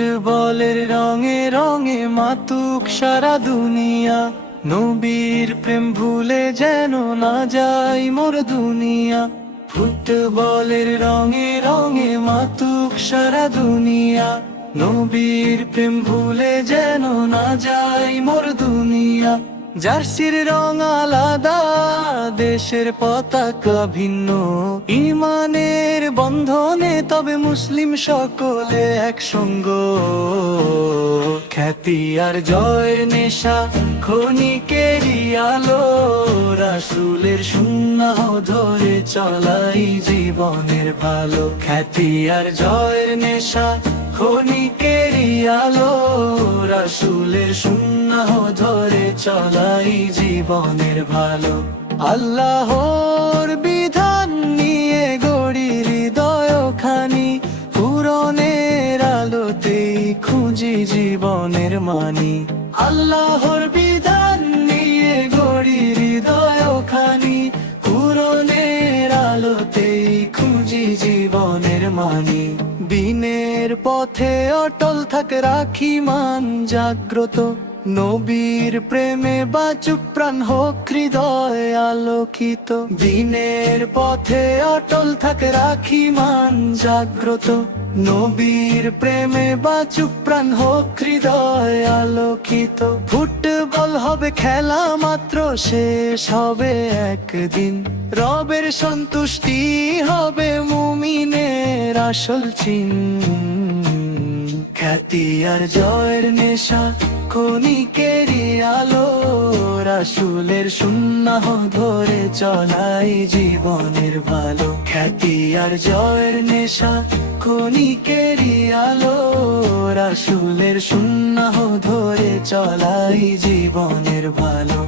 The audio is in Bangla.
ফুটবলের রঙে রঙে মাতুক সারা দুনিয়া, নবীর প্রেম ভুলে যেন না যায় মোর দুনিয়া। ফুটবলের রঙে রঙে মাতুক সারা দুনিয়া, নবীর প্রেম ভুলে যেন না যায় মোর দুনিয়া। জার্সির রং আলাদা, দেশের পতাকা ভিন্ন, ইমানের বন্ধনে তবে মুসলিম সকলে একসঙ্গ। খ্যাতি আর জয়ের নেশা ক্ষণিকেরই আলো, রাসূলের সুন্নাহ ধরে চলাই জীবনের ভালো। খ্যাতি আর জয়ের নেশা ক্ষণিকেরই আলো, রাসূলের সুন্নাহ ধরে চলাই জীবনের ভালো। আল্লাহর বিধান নিয়ে গড়ি হৃদয় খানি, পূরণের আলোতেই খুঁজি জীবনের মানি। আল্লাহর বিধান নিয়ে গড়ি হৃদয় খানি, পূরণের আলোতেই খুঁজি জীবনের মানি। দিনের পথে অটল থাক রাখি মান জাগ্রত, নবীর প্রেমে বাঁচুক প্রাণ হোক হৃদয় আলোকিত। দিনের পথে অটল থাক রাখি মান জাগ্রত, নবীর প্রেমে বাঁচুক প্রাণ হোক হৃদয় আলোকিত। ফুটবল হবে খেলা মাত্র, শেষ হবে একদিন, রবের সন্তুষ্টি হবে মুমিনের আসল চিন। খ্যাতি আর জয়ের নেশা ক্ষণিকেরই আলো, রাসূলের সুন্নাহ ধরে চলাই জীবনের ভালো। খ্যাতি আর জয়ের নেশা ক্ষণিকেরই আলো, রাসূলের সুন্নাহ ধরে চলাই জীবনের ভালো।